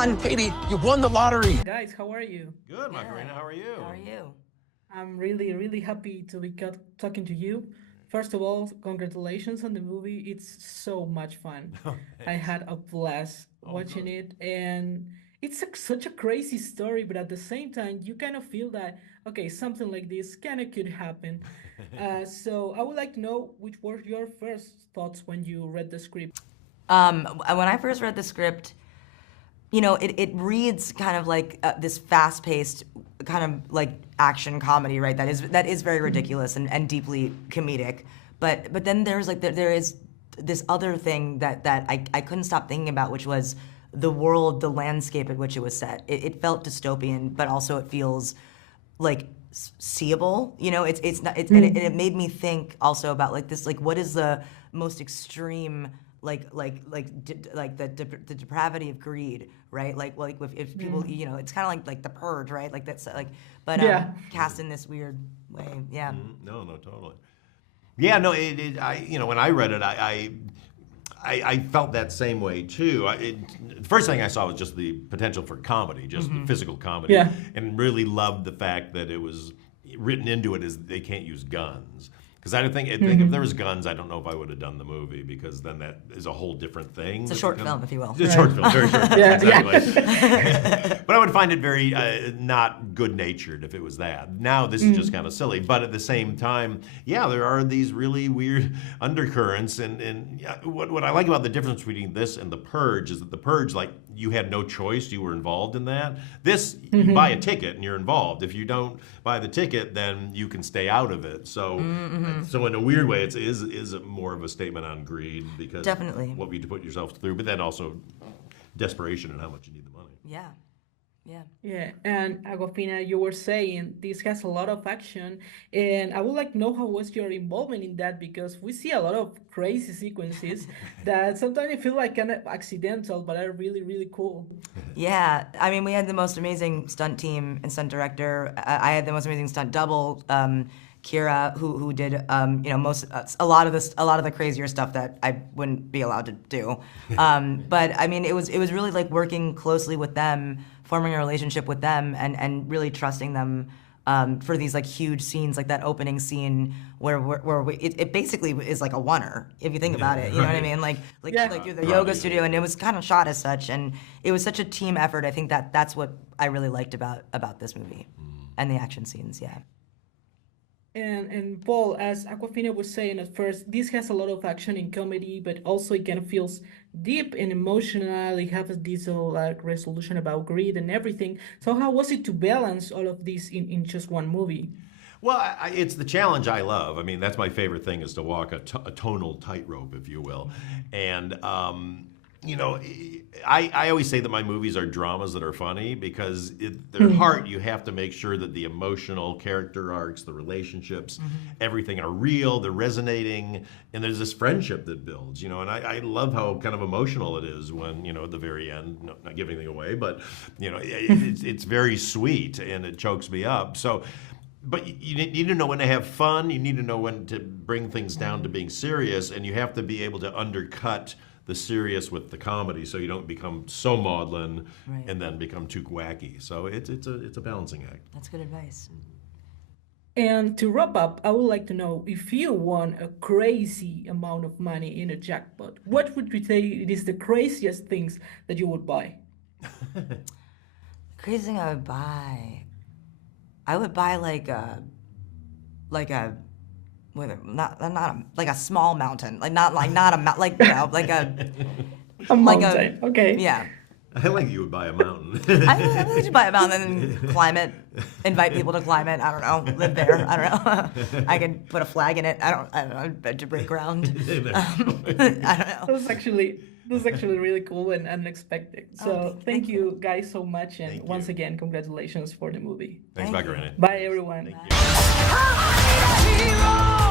on, Katie, you won the lottery. Guys, how are you? Good, Macarena. How are you? How are you? I'm really, really happy to be talking to you. First of all, congratulations on the movie. It's so much fun. I had a blast watching it, and it's such a crazy story, but at the same time, you kind of feel that, okay, something like this kind of could happen. So I would like to know which were your first thoughts when you read the script. When I first read the script, you know, it reads kind of like this fast-paced kind of like action comedy, right? That is very ridiculous and deeply comedic. But then there is this other thing that I couldn't stop thinking about, which was the world, the landscape at which it was set. It felt dystopian, but also it feels like seeable. You know, it's not. And it made me think also about like this, like what is the most extreme the depravity of greed, right? Like if people, you know, it's kind of like The Purge, right? Like that's like, but cast in this weird way, yeah. No, totally. Yeah, no, you know, when I read it, I felt that same way too. The first thing I saw was just the potential for comedy, just physical comedy, and really loved the fact that it was written into it as they can't use guns. Because I think if there was guns, I don't know if I would have done the movie, because then that is a whole different thing. It's a short film, if you will. It's a short film, very short film, exactly. But I would find it very not good-natured if it was that. Now this is just kind of silly, but at the same time, yeah, there are these really weird undercurrents. And what I like about the difference between this and The Purge is that The Purge, like, you had no choice, you were involved in that. This, you buy a ticket and you're involved. If you don't buy the ticket, then you can stay out of it. So. So in a weird way, it is more of a statement on greed, because definitely what you put yourself through, but then also desperation and how much you need the money. Yeah, and Awkwafina, you were saying this has a lot of action, and I would like to know how was your involvement in that, because we see a lot of crazy sequences that sometimes I feel like kind of accidental, but are really, really cool. Yeah, I mean, we had the most amazing stunt team and stunt director. I had the most amazing stunt double. Kira, who did you know a lot of the crazier stuff that I wouldn't be allowed to do, but I mean it was really like working closely with them, forming a relationship with them, and really trusting them for these like huge scenes, like that opening scene where it basically is like a oneer if you think about it. You know what I mean? Like through the yoga studio, and it was kind of shot as such, and it was such a team effort. I think that's what I really liked about this movie, and the action scenes. Yeah. And Paul, as Awkwafina was saying at first, this has a lot of action and comedy, but also it kind of feels deep and emotional. It has this like resolution about greed and everything. So how was it to balance all of this in just one movie? Well, it's the challenge I love. I mean, that's my favorite thing, is to walk a tonal tightrope, if you will. And you know, I always say that my movies are dramas that are funny, because at their heart, you have to make sure that the emotional character arcs, the relationships, everything are real, they're resonating, and there's this friendship that builds, you know, and I love how kind of emotional it is when, you know, at the very end, not giving anything away, but, you know, it's very sweet, and it chokes me up. So, but you need to know when to have fun, you need to know when to bring things down to being serious, and you have to be able to undercut the serious with the comedy, so you don't become so maudlin and then become too wacky. So it's a balancing act. That's good advice. And to wrap up, I would like to know, if you won a crazy amount of money in a jackpot, what would you say it is the craziest things that you would buy? Crazy thing I would buy. I would buy like a like a small mountain, not a like you know, like a mountain. Okay. Yeah. I think you would buy a mountain. I think you buy a mountain and climb it, invite people to climb it. I don't know, live there. I don't know. I could put a flag in it. I don't know, to break ground. I don't know. That's actually really cool and unexpected. So thank you guys so much, and once again, congratulations for the movie. Thanks, Macarena. Bye everyone. Thank you.